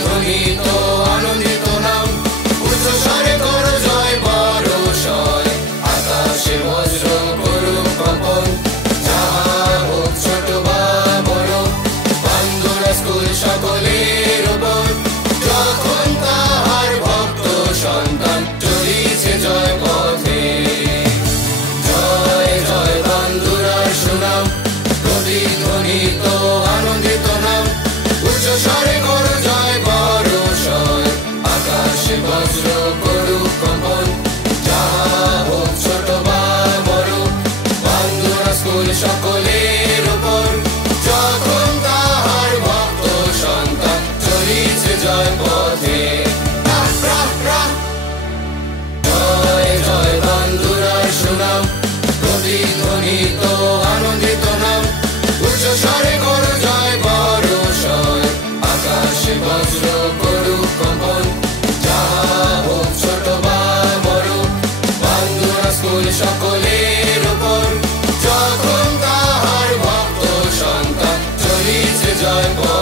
প্রতিধ্বনিত আনন্দিত নাম, উচ্চস্বরে করো জয় বড়শয়, আকাশে বজ্র করুক কম্পন, যাহা হোক ছোট বা বড়, বান্দুরা স্কুল সকলের উপর, যখন তাহার ভক্ত সন্তান চলিছে জয় পথে। জয় জয় বান্দুরার সুনাম, প্রতিধ্বনিত আনন্দিত নাম, উচ্চস্বরে করো জয় বড়শয়, আকাশে বজ্র করুক কম্পন, যাহা হোক ছোট বা বড়, বান্দুরা স্কুল সকলের উপর, যখন তাহার ভক্ত সন্তান চলিছে জয় পথে। জয় জয় বান্দুরার সুনাম, প্রতিধ্বনিত আনন্দিত নাম, উচ্চস্বরে করো জয় বড়শয়, আকাশে বজ্র করুক কম্পন, যাহা হোক ছোট বা বড়, বান্দুরা স্কুল সকলের উপর, যখন তাহার ভক্ত সন্তান চলিছে জয় পথে।